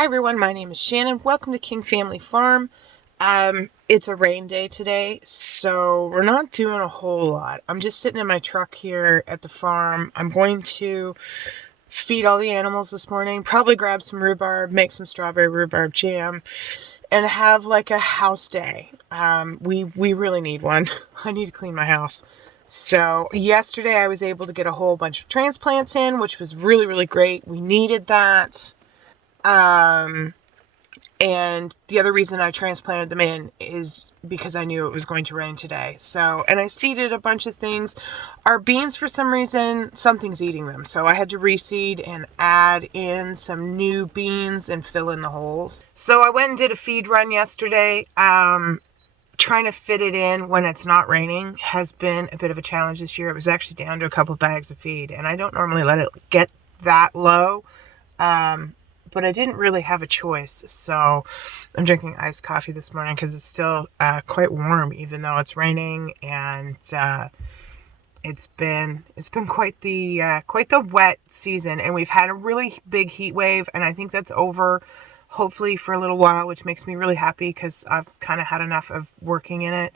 Hi everyone, my name is Shannon. Welcome to King Family Farm. It's a rain day today, so we're not doing a whole lot. I'm just sitting in my truck here at the farm. I'm going to feed all the animals this morning, probably grab some rhubarb, make some strawberry rhubarb jam, and have like a house day. We really need one. I need to clean my house. So yesterday I was able to get a whole bunch of transplants in, which was really great. We needed that. And the other reason I transplanted them in is because I knew it was going to rain today. So, and I seeded a bunch of things. Our beans, for some reason, something's eating them. So I had to reseed and add in some new beans and fill in the holes. So I went and did a feed run yesterday. Trying to fit it in when it's not raining has been a bit of a challenge this year. It was actually down to a couple bags of feed, and I don't normally let it get that low. But I didn't really have a choice, so I'm drinking iced coffee this morning because it's still quite warm, even though it's raining, and it's been quite the wet season, and we've had a really big heat wave, and I think that's over, hopefully for a little while, which makes me really happy because I've kind of had enough of working in it.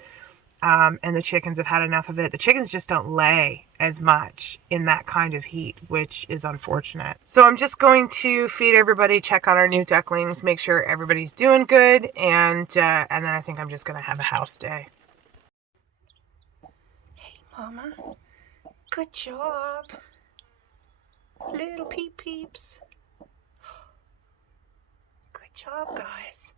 And the chickens have had enough of it. The chickens just don't lay as much in that kind of heat, which is unfortunate. So I'm just going to feed everybody, check on our new ducklings, make sure everybody's doing good, and then I think I'm just going to have a house day. Hey, Mama. Good job. Little peeps. Good job, guys.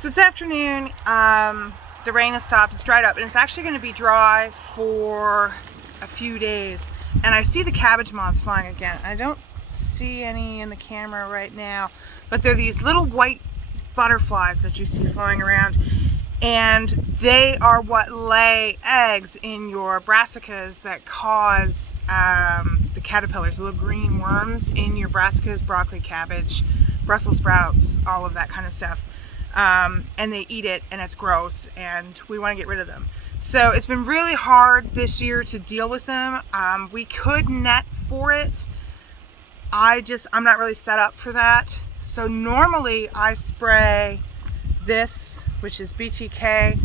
So it's afternoon, the rain has stopped, it's dried up, and it's actually going to be dry for a few days. And I see the cabbage moths flying again. I don't see any in the camera right now, but they're these little white butterflies that you see flying around. And they are what lay eggs in your brassicas that cause the caterpillars, the little green worms in your brassicas, broccoli, cabbage, Brussels sprouts, all of that kind of stuff. And they eat it, and it's gross, and we want to get rid of them. So it's been really hard this year to deal with them. We could net for it. I'm not really set up for that. So normally I spray this, which is BTK.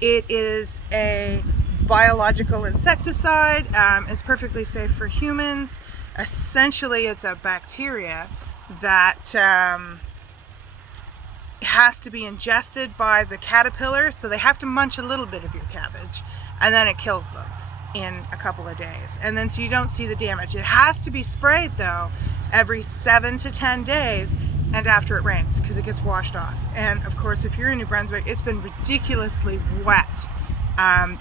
It is a biological insecticide. It's perfectly safe for humans. Essentially, it's a bacteria that has to be ingested by the caterpillar, so they have to munch a little bit of your cabbage, and then it kills them in a couple of days. And then so you don't see the damage. It has to be sprayed though every 7 to 10 days and after it rains, because it gets washed off. And of course, if you're in New Brunswick, it's been ridiculously wet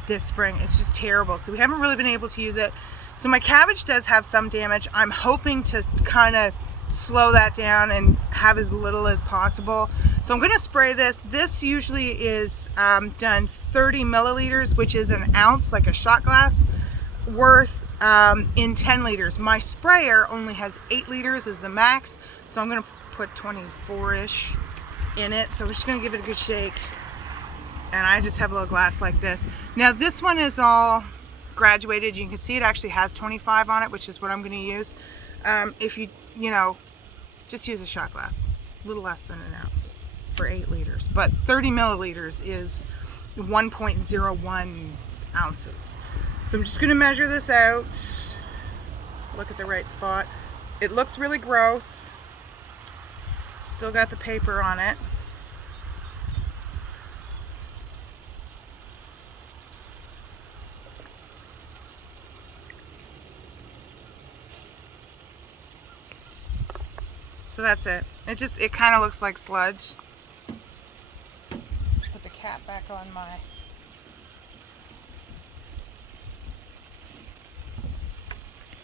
this spring. It's just terrible. So we haven't really been able to use it. So my cabbage does have some damage. I'm hoping to kind of slow that down and have as little as possible. So I'm going to spray this. This usually is done 30 milliliters, which is an ounce, like a shot glass worth, in 10 liters. My sprayer only has 8 liters as the max, so I'm going to put 24-ish in it. So we're just going to give it a good shake, and I just have a little glass like this. Now this one is all graduated. You can see it actually has 25 on it, which is what I'm going to use. If you just use a shot glass, a little less than an ounce for 8 liters, but 30 milliliters is 1.01 ounces. So I'm just going to measure this out, look at the right spot. It looks really gross, still got the paper on it. So that's it. It kind of looks like sludge. Put the cap back on my...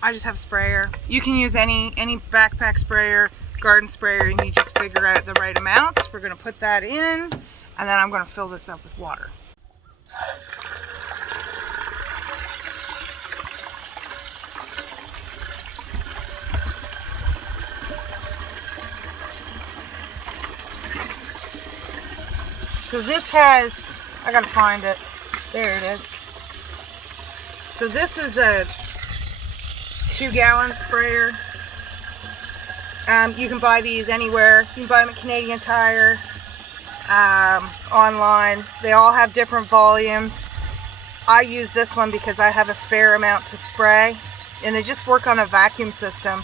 I just have a sprayer. You can use any backpack sprayer, garden sprayer, and you just figure out the right amounts. We're going to put that in, and then I'm going to fill this up with water. So this has, I gotta find it. There it is. So this is a 2-gallon sprayer. You can buy these anywhere. You can buy them at Canadian Tire, online. They all have different volumes. I use this one because I have a fair amount to spray, and they just work on a vacuum system.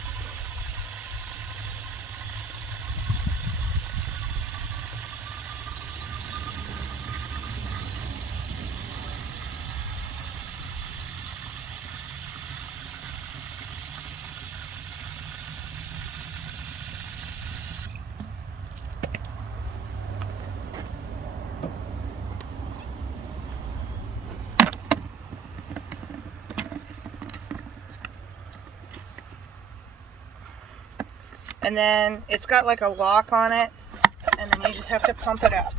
And then it's got like a lock on it, and then you just have to pump it up.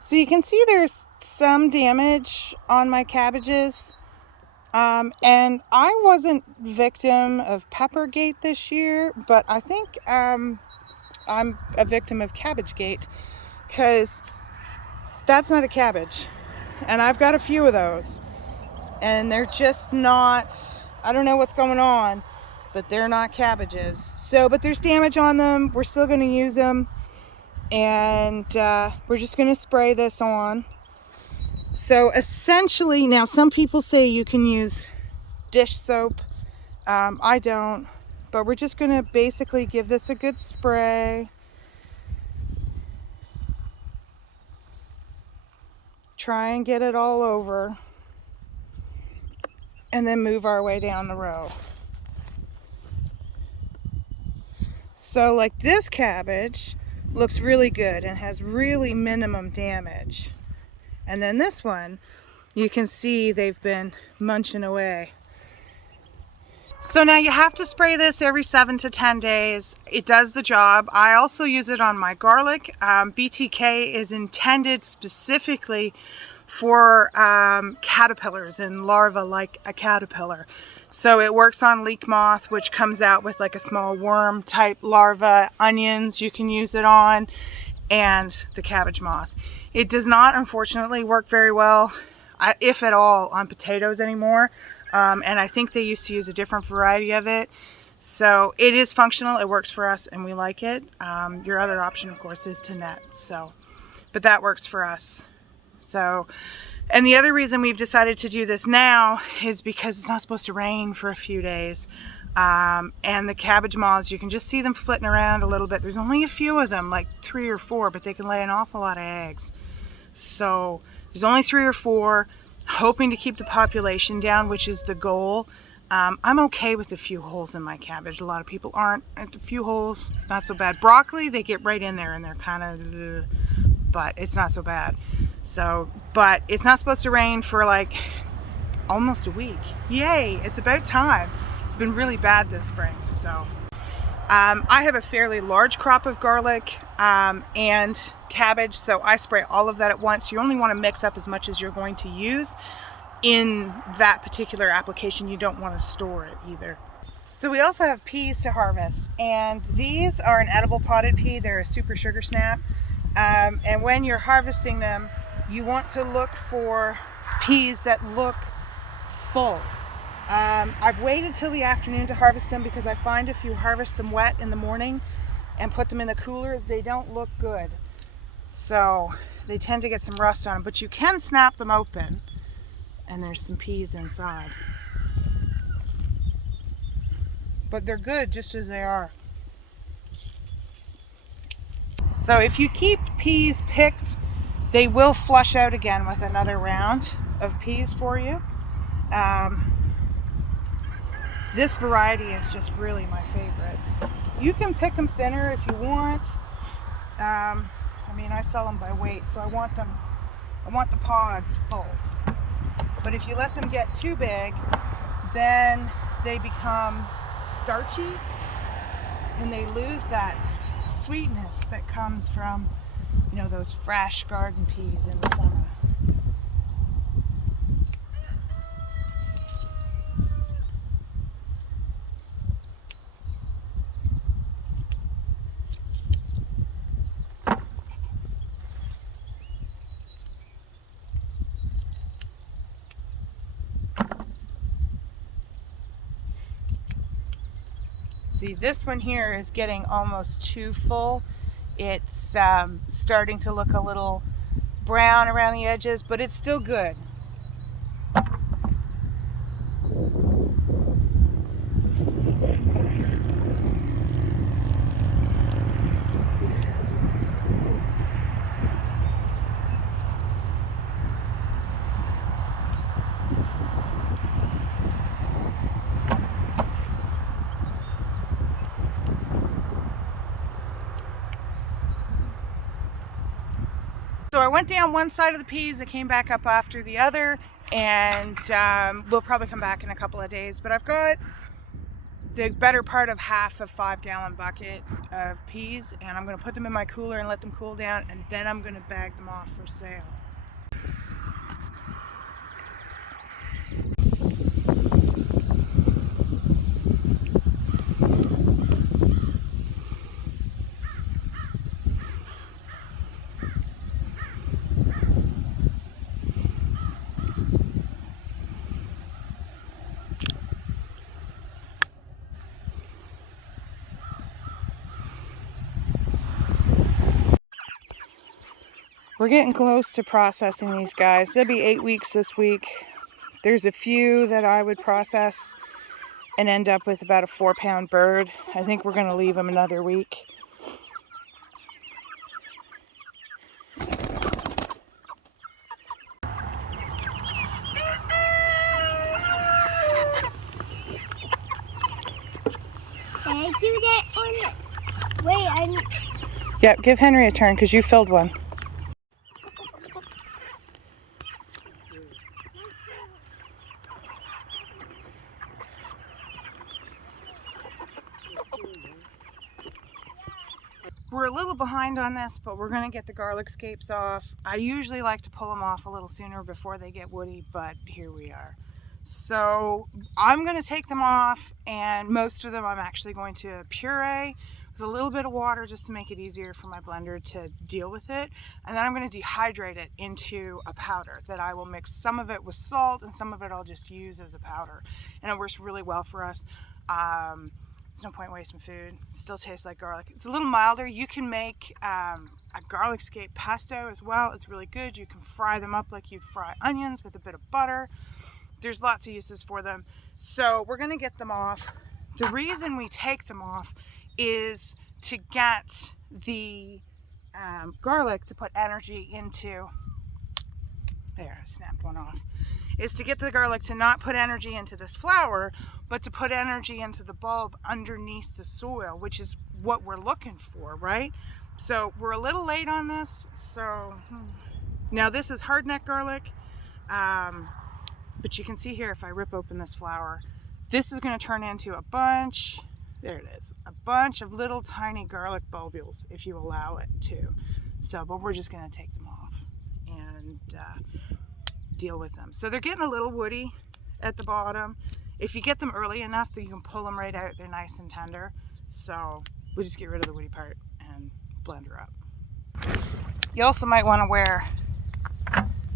So you can see there's some damage on my cabbages, and I wasn't victim of peppergate this year, but I think I'm a victim of cabbagegate, because that's not a cabbage. And I've got a few of those, and they're just not, I don't know what's going on, but they're not cabbages. So, but there's damage on them. We're still going to use them, and we're just going to spray this on. So essentially, now some people say you can use dish soap. I don't, but we're just going to basically give this a good spray. Try and get it all over, and then move our way down the row. So like this cabbage looks really good and has really minimum damage, and then this one, you can see they've been munching away. So now you have to spray this every 7 to 10 days. It does the job. I also use it on my garlic. BTK is intended specifically for caterpillars and larvae like a caterpillar. So it works on leek moth, which comes out with like a small worm type larva. Onions you can use it on, and the cabbage moth. It does not, unfortunately, work very well, if at all, on potatoes anymore. And I think they used to use a different variety of it. So it is functional, it works for us, and we like it. Your other option, of course, is to net. So, but that works for us. So, and the other reason we've decided to do this now is because it's not supposed to rain for a few days. And the cabbage moths, you can just see them flitting around a little bit. There's only a few of them, like 3 or 4, but they can lay an awful lot of eggs. So there's only 3 or 4. Hoping to keep the population down, which is the goal. I'm okay with a few holes in my cabbage. A lot of people aren't. A few holes, not so bad. Broccoli, they get right in there and they're kind of, but it's not so bad. So, but it's not supposed to rain for like almost a week. Yay, it's about time. It's been really bad this spring, so. I have a fairly large crop of garlic and cabbage, so I spray all of that at once. You only want to mix up as much as you're going to use in that particular application. You don't want to store it either. So we also have peas to harvest, and these are an edible potted pea. They're a super sugar snap, and when you're harvesting them, you want to look for peas that look full. I've waited till the afternoon to harvest them because I find if you harvest them wet in the morning and put them in the cooler, they don't look good. So they tend to get some rust on them, but you can snap them open and there's some peas inside. But they're good just as they are. So if you keep peas picked, they will flush out again with another round of peas for you. This variety is just really my favorite. You can pick them thinner if you want. I mean, I sell them by weight, so I want the pods full. But if you let them get too big, then they become starchy and they lose that sweetness that comes from, you know, those fresh garden peas in the summer. See, this one here is getting almost too full. It's starting to look a little brown around the edges, but it's still good. So I went down one side of the peas, I came back up after the other, and we'll probably come back in a couple of days. But I've got the better part of half a 5-gallon bucket of peas, and I'm going to put them in my cooler and let them cool down, and then I'm going to bag them off for sale. We're getting close to processing these guys. There'll be 8 weeks this week. There's a few that I would process and end up with about a 4-pound bird. I think we're going to leave them another week. Can I do that one? Wait, Yep, give Henry a turn because you filled one. We're a little behind on this, but we're going to get the garlic scapes off. I usually like to pull them off a little sooner before they get woody, but here we are. So I'm going to take them off, and most of them I'm actually going to puree with a little bit of water just to make it easier for my blender to deal with it. And then I'm going to dehydrate it into a powder that I will mix some of it with salt and some of it I'll just use as a powder. And it works really well for us. There's no point wasting food. It still tastes like garlic. It's a little milder. You can make a garlic scape pesto as well. It's really good. You can fry them up like you'd fry onions with a bit of butter. There's lots of uses for them. So we're going to get them off. The reason we take them off is to get the garlic to put energy into. There, I snapped one off. Is to get the garlic to not put energy into this flower, but to put energy into the bulb underneath the soil, which is what we're looking for, right? So we're a little late on this. So now this is hardneck garlic, but you can see here if I rip open this flower, this is going to turn into a bunch, there it is, a bunch of little tiny garlic bulbules if you allow it to. So, but we're just going to take them off and deal with them. So they're getting a little woody at the bottom. If you get them early enough that you can pull them right out, they're nice and tender. So we'll just get rid of the woody part and blend her up. You also might want to wear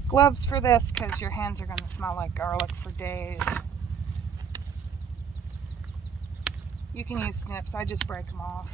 gloves for this because your hands are going to smell like garlic for days. You can use snips, I just break them off.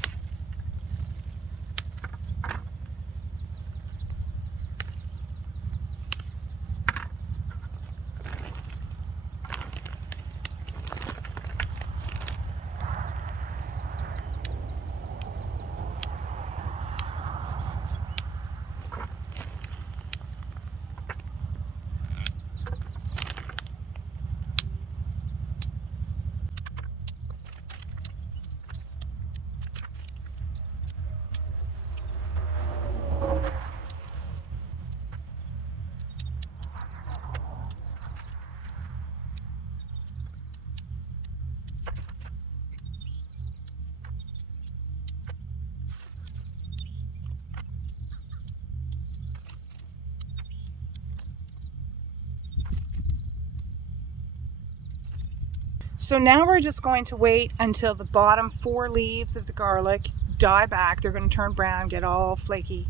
So now we're just going to wait until the bottom 4 leaves of the garlic die back. They're going to turn brown, get all flaky,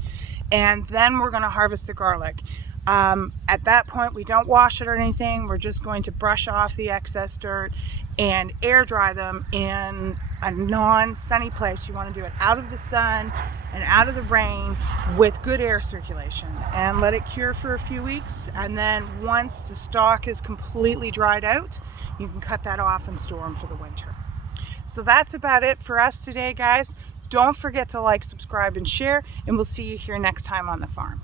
and then we're going to harvest the garlic. At that point, we don't wash it or anything. We're just going to brush off the excess dirt and air dry them in a non-sunny place. You want to do it out of the sun and out of the rain with good air circulation, and let it cure for a few weeks. And then once the stalk is completely dried out, you can cut that off and store them for the winter. So that's about it for us today, guys. Don't forget to like, subscribe, and share, and we'll see you here next time on the farm.